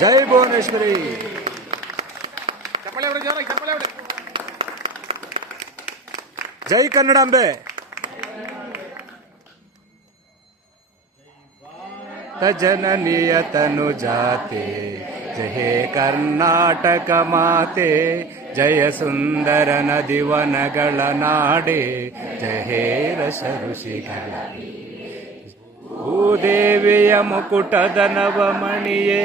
ಜೈ ಭುವನೇಶ್ವರಿ. ಜೈ ಕನ್ನಡಾಂಬೆ. ಜನನಿಯ ತನು ಜಾತೆ ಜಯ ಹೇ ಕರ್ನಾಟಕ ಮಾತೆ, ಜಯ ಸುಂದರ ನದಿವನಗಳ ನಾಡೆ, ಜಯ ಹೇ ರಸ ಋಷಿಗಳ ಭೂದೇವಿಯ ಮುಕುಟದ ನವಮಣಿಯೇ,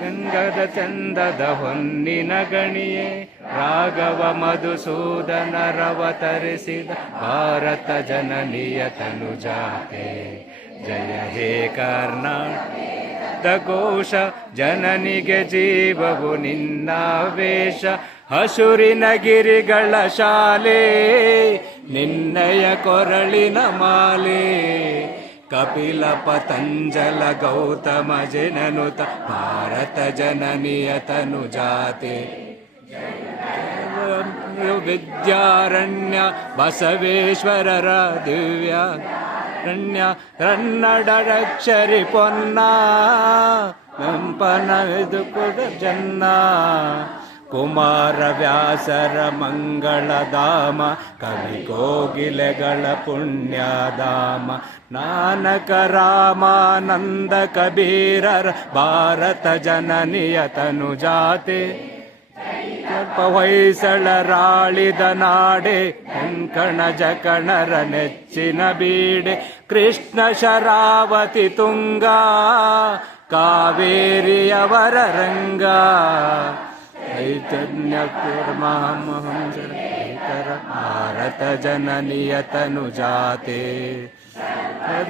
ಗಂಗದ ಚಂದದ ಹೊನ್ನಿನ ಗಣಿಯೇ, ರಾಘವ ಮಧುಸೂದನರವತರಿಸಿದ ಭಾರತ ಜನನಿಯ ತನುಜಾತೆ, ಜಯ ಹೇ ಕರ್ನಾಟಕ ಘೋಷ, ಜನನಿಗೆ ಜೀವವು ನಿನ್ನಾವೇಶ, ಹಸುರಿನ ಗಿರಿಗಳ ಶಾಲೆ, ನಿನ್ನಯ ಕೊರಳಿನ ಮಾಲೆ, ಕಪಿಲ ಪತಂಜಲ ಗೌತಮ ಜನನುತ ಭಾರತ ಜನನಿಯ ತನುಜಾತೆ, ವಿದ್ಯಾರಣ್ಯ ಬಸವೇಶ್ವರರ ದಿವ್ಯಾರಣ್ಯ, ಕನ್ನಡರಕ್ಷರಿ ಪೊನ್ನ ವೆಂಪನ ಕೂಡ ಜನ್ನ, ಕುಮಾರ ವ್ಯಾಸರ ಮಂಗಳಧಾಮ, ಕವಿ ಕೋಗಿಲೆಗಳ ಪುಣ್ಯಧಾಮ, ನಾನಕ ರಾಮಾನಂದ ಕಬೀರರ ಭಾರತ ಜನನಿಯ ತನುಜಾತೆ, ಹೊಯ್ಸಳರಾಳಿದ ನಾಡೆ, ಕೊಂಕಣ ಜಕಣರ ನೆಚ್ಚಿನ ಬೀಡೆ, ಕೃಷ್ಣ ಶರಾವತಿ ತುಂಗ, ಕಾವೇರಿಯವರ ರಂಗ, ಚೈತನ್ಯ ಕೂರ್ಮಹಂಸರ ಭಾರತ ಜನನಿಯ ತನುಜಾತೆ,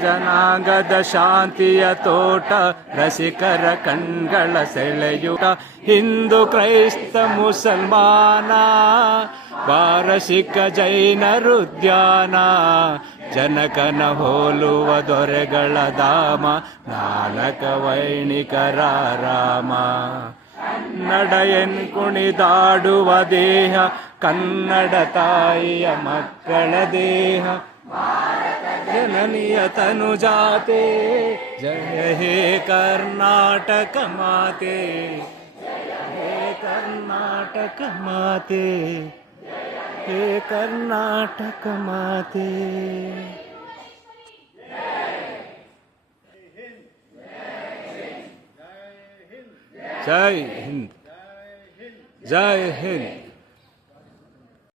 ಜನಾಂಗದ ಶಾಂತಿಯ ತೋಟ, ರಸಿಕರ ಕಣ್ಗಳ ಸೆಳೆಯುಟ, ಹಿಂದೂ ಕ್ರೈಸ್ತ ಮುಸಲ್ಮಾನ, ಪಾರಸಿಕ ಜೈನರುದ್ಯಾನ, ಜನಕನ ಹೋಲುವ ದೊರೆಗಳ ಧಾಮ, ನಾನಕ ವೈಣಿಕರ ರಾಮ, ನಡಯನ್ ಕುಣಿದಾಡುವ ದೇಹ, ಕನ್ನಡ ತಾಯಿಯ ಮಕ್ಕಳ ದೇಹ, ಜನನಿಯ ತನುಜಾತೆ, ಜಯ ಹೇ ಕರ್ನಾಟಕ ಮಾತೆ, ಹೇ ಕರ್ನಾಟಕ ಮಾತೆ, ಹೇ ಕರ್ನಾಟಕ ಮಾತೆ. ಜೈ ಹಿಂದ್, ಜೈ ಹಿಂದ್.